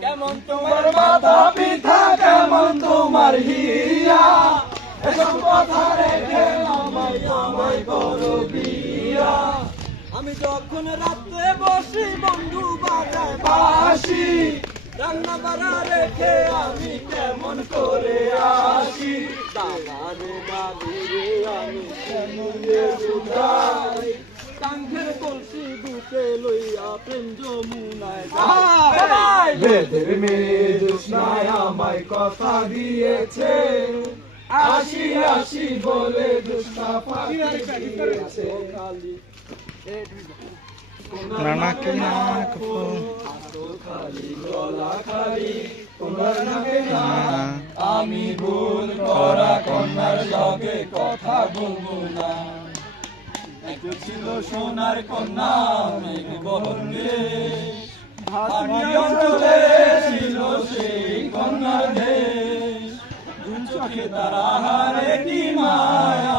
কেমন তোমার মাথা পিঠা, কেমন তোমার হিয়া, এসব কথা রেখে আমায় করো বিয়া। আমি যখন রাতে বসি বন্ধু বাজায় বাঁশি, রান্না বাড়া রেখে আমি কেমন করে আসি। দাদারে দাদিরে আমি কেমন বুঝাই, কাঙ্ক্ষের কলসি বুকে লইয়া প্রেম যমুনায় যাই। বেদের মেয়ে জোৎস্নায় আমায় কথা দিয়েছে, আসি আসি বলে জোৎস্না ফাঁকি দিয়েছে। নানা কে নাক খালি গলা খালি তোমার নাকে না, আমি ভুল করা কন্যার সঙ্গে কথা বলবো না। একটু ছিল সোনার কন্যা মেঘ বহরে, অঞ্চলে ছিল সেই কন্যার দেশ, চোখে তারা হারে কি মায়া।